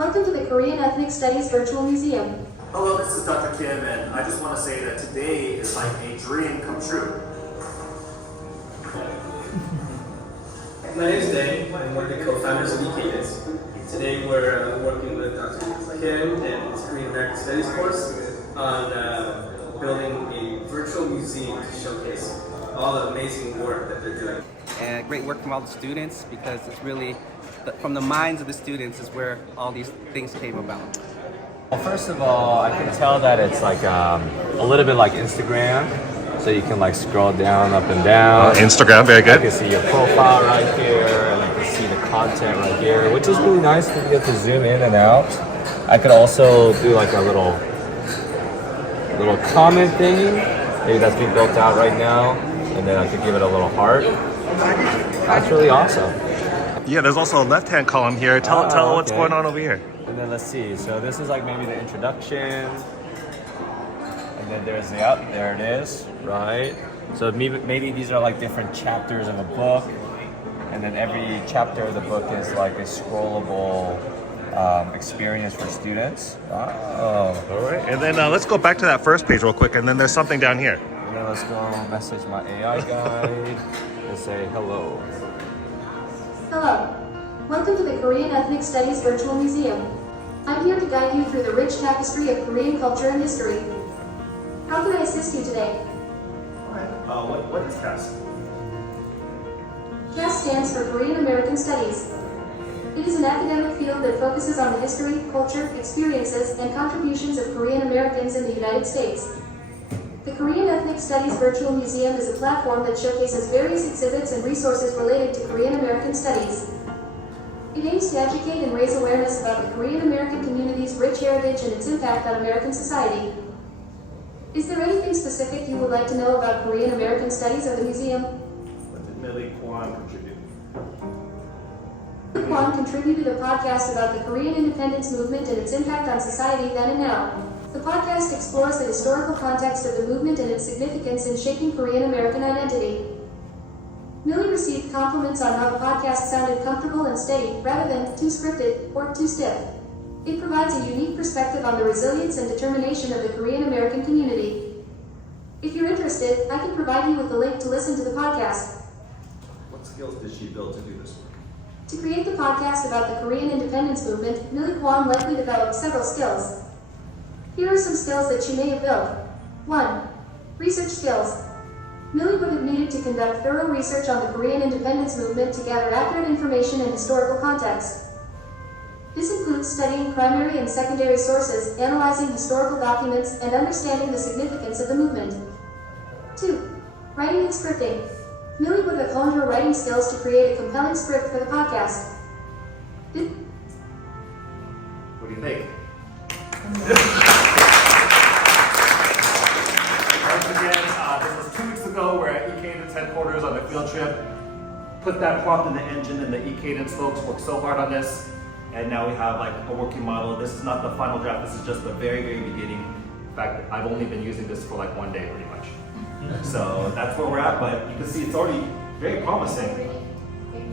Welcome to the Korean Ethnic Studies Virtual Museum. Hello, this is Dr. Kim, and I just want to say that today is like a dream come true. My name is Dave. I'm one of the co-founders of E344. Today we're working with Dr. Kim and his Korean American Studies course on building a virtual museum to showcase all the amazing work that they're doing. And great work from all the students, because it's really from the minds of the students is where all these things came about. Well, first of all, I can tell that it's like a little bit like Instagram, so you can like scroll down, up and down. Instagram, very You good. can see your profile right here, and you can see the content right here, which is really nice to be able to zoom in and out. I could also do like a little comment thingy, maybe that's being built out right now, and then I could give it a little heart. That's really awesome. Yeah, there's also a left-hand column here. Tell what's okay. going on over here. And then let's see. So this is like maybe the introduction, and then there's there it is, right? So maybe these are like different chapters of a book, and then every chapter of the book is like a scrollable experience for students. Oh. All right, and then let's go back to that first page real quick, and then there's something down here. And then let's go message my AI guide and say hello. Hello. Welcome to the Korean Ethnic Studies Virtual Museum. I'm here to guide you through the rich tapestry of Korean culture and history. How can I assist you today? What is CAS? CAS stands for Korean American Studies. It is an academic field that focuses on the history, culture, experiences, and contributions of Korean Americans in the United States. The Korean Ethnic Studies Virtual Museum is a platform that showcases various exhibits and resources related to Korean American studies. It aims to educate and raise awareness about the Korean American community's rich heritage and its impact on American society. Is there anything specific you would like to know about Korean American studies or the museum? What did Millie Kwan contribute? Millie Kwan contributed a podcast about the Korean independence movement and its impact on society then and now. The podcast explores the historical context of the movement and its significance in shaping Korean American identity. Millie received compliments on how the podcast sounded comfortable and steady, rather than too scripted or too stiff. It provides a unique perspective on the resilience and determination of the Korean American community. If you're interested, I can provide you with a link to listen to the podcast. What skills did she build to do this work? To create the podcast about the Korean independence movement, Millie Kwan likely developed several skills. Here are some skills that she may have built. 1. Research skills. Millie would have needed to conduct thorough research on the Korean independence movement to gather accurate information and historical context. This includes studying primary and secondary sources, analyzing historical documents, and understanding the significance of the movement. 2. Writing and scripting. Millie would have honed her writing skills to create a compelling script for the podcast. What do you think? Once again, this was 2 weeks ago. We're at E-Cadence headquarters on a field trip. Put that prompt in the engine, and the E-Cadence folks worked so hard on this. And now we have like a working model. This is not the final draft. This is just the very, very beginning. In fact, I've only been using this for like 1 day, pretty much. So that's where we're at. But you can see it's already very promising.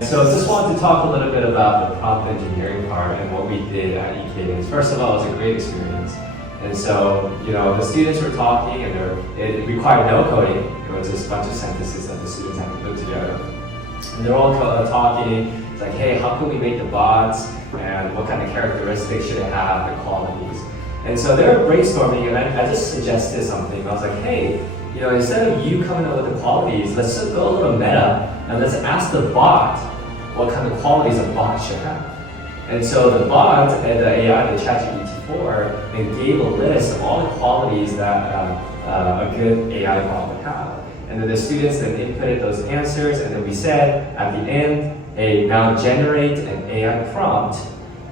So I just wanted to talk a little bit about the prompt engineering part and what we did at E-Cadence. First of all, it was a great experience. And so, the students were talking, and it required no coding. It was just a bunch of sentences that the students had to put together. And they're all talking. It's like, hey, how can we make the bots? And what kind of characteristics should it have, the qualities? And so they were brainstorming, and I just suggested something. I was like, hey, instead of you coming up with the qualities, let's just go a little meta, and let's ask the bot what kind of qualities a bot should have. And so the bot and the AI, the ChatGPT-4, and gave a list of all the qualities that a good AI bot would have. And then the students then inputted those answers, and then we said at the end, hey, now generate an AI prompt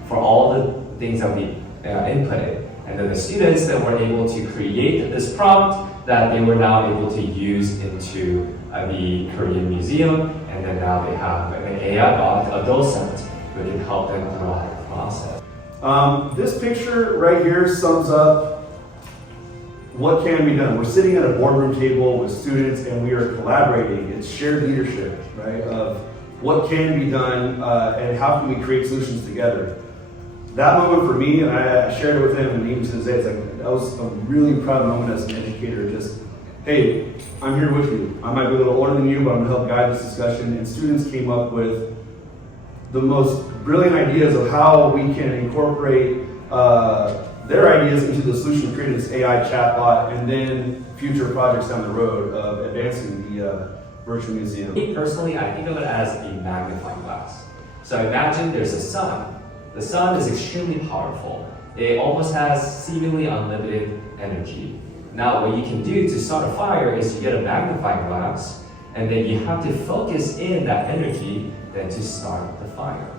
for all the things that we inputted. And then the students then were able to create this prompt that they were now able to use into the Korean Museum, and then now they have an AI bot, a docent, who can help them throughout the process. This picture right here sums up what can be done. We're sitting at a boardroom table with students, and we are collaborating. It's shared leadership, right, of what can be done and how can we create solutions together. that moment for me, and I shared it with him, and even to this day, it's like, that was a really proud moment as an educator, just, hey, I'm here with you. I might be a little older than you, but I'm gonna help guide this discussion. And students came up with the most brilliant ideas of how we can incorporate their ideas into the solution of creating this AI chatbot, and then future projects down the road of advancing the virtual museum. Me personally, I think of it as a magnifying glass. So imagine there's a sun. The sun is extremely powerful. It almost has seemingly unlimited energy. Now, what you can do to start a fire is you get a magnifying glass, and then you have to focus in that energy then to start the fire.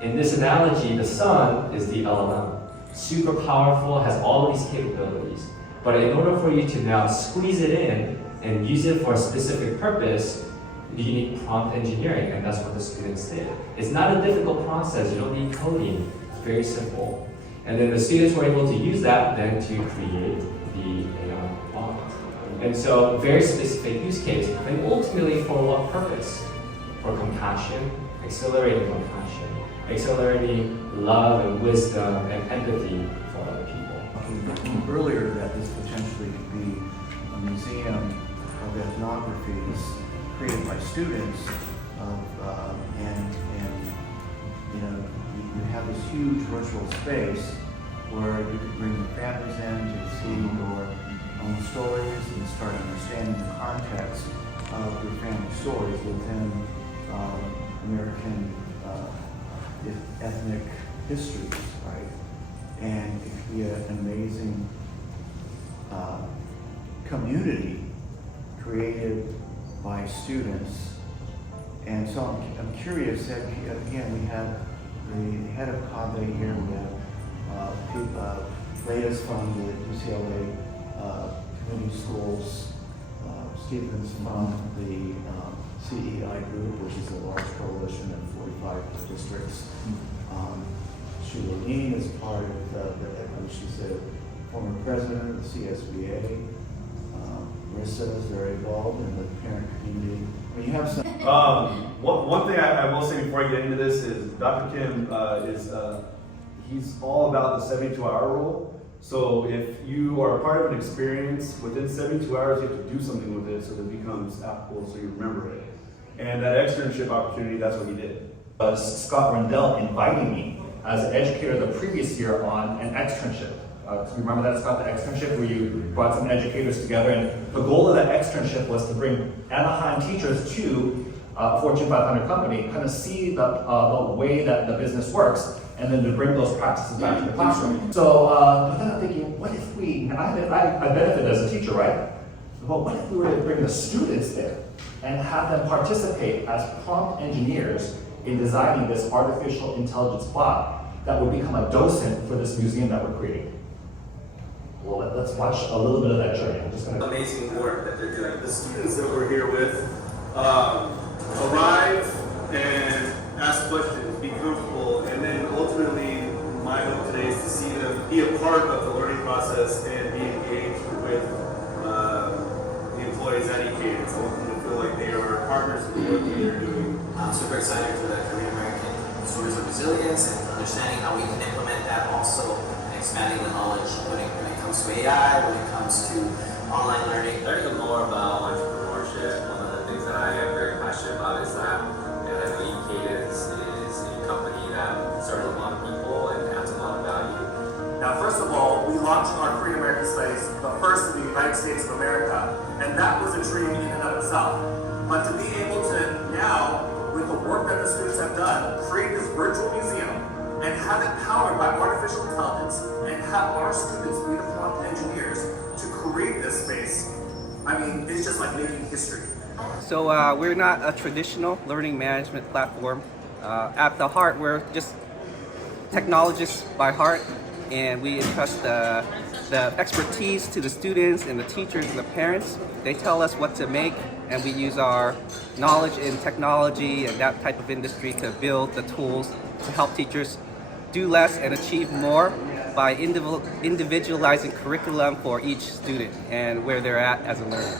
In this analogy, the sun is the element. Super powerful, has all of these capabilities. But in order for you to now squeeze it in and use it for a specific purpose, you need prompt engineering, and that's what the students did. It's not a difficult process, you don't need coding, it's very simple. And then the students were able to use that then to create the AI bot. And so, very specific use case, and ultimately for what purpose? For compassion, accelerating compassion, accelerating love and wisdom and empathy for other people. Earlier that this potentially could be a museum of ethnographies created by students and you know you have this huge virtual space where you could bring your families in to see your own stories and start understanding the context of your family stories within American ethnic histories, right? And it could be an amazing community created by students. And so I'm curious that, again, we have the head of CABE here, we have latest from the UCLA Community Schools, Stevens from the CEI group, which is a large coalition of 45 districts. Shulene is part of she's the former president of the CSBA. Marissa is very involved in the parent community. I mean, you have some. One thing I will say before I get into this is Dr. Kim he's all about the 72-hour rule. So if you are part of an experience, within 72 hours you have to do something with it so that it becomes applicable so you remember it. And that externship opportunity, that's what he did. Scott Rendell invited me as an educator the previous year on an externship. Do you remember that, Scott, the externship where you brought some educators together, and the goal of that externship was to bring Anaheim teachers to a Fortune 500 company, kind of see the way that the business works, and then to bring those practices back to the classroom. So but then I'm thinking, what if we, I benefit as a teacher, right? But what if we were to bring the students there and have them participate as prompt engineers in designing this artificial intelligence bot that would become a docent for this museum that we're creating? Well, let's watch a little bit of that journey. I'm just gonna... Amazing work that they're doing. The students that we're here with arrive and ask questions, be comfortable, and then ultimately my hope today is to see them be a part of the learning process and be engaged with the employees at EK. So I want them to feel like they are partners in the work that they're doing. I'm super excited for the Korean American stories of resilience and understanding how we can implement that, also expanding the knowledge when it comes to AI, when it comes to online learning. Learning more about entrepreneurship, one of the things that I am very passionate about is that Cadence is a company that serves a lot of people and adds a lot of value. Now, first of all, we launched our Korean American Studies, the first in the United States of America, and that was a dream in and of itself. But to be able to now, with the work that the students have done, create this virtual museum and have it powered by artificial intelligence and have our students be the prompt engineers to create this space, I mean, it's just like making history. So we're not a traditional learning management platform. At the heart, we're just technologists by heart, and we entrust the expertise to the students and the teachers and the parents. They tell us what to make, and we use our knowledge in technology and that type of industry to build the tools to help teachers do less and achieve more by individualizing curriculum for each student and where they're at as a learner.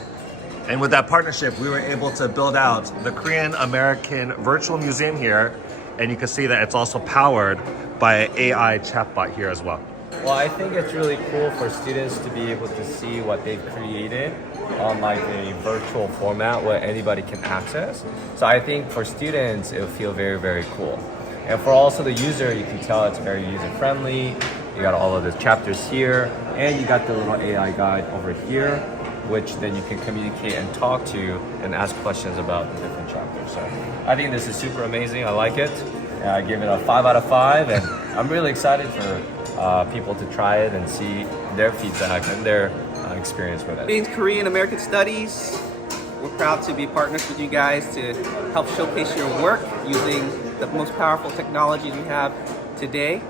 And with that partnership, we were able to build out the Korean American Virtual Museum here. And you can see that it's also powered by an AI chatbot here as well. Well, I think it's really cool for students to be able to see what they've created on like a virtual format where anybody can access. So I think for students, it'll feel very, very cool. And for also the user, you can tell it's very user friendly. You got all of the chapters here, and you got the little AI guide over here, which then you can communicate and talk to and ask questions about the different chapters. So I think this is super amazing. I like it. I give it a 5 out of 5, and I'm really excited for people to try it and see their feedback and their experience with it. In Korean American Studies, we're proud to be partners with you guys to help showcase your work using the most powerful technologies we have today.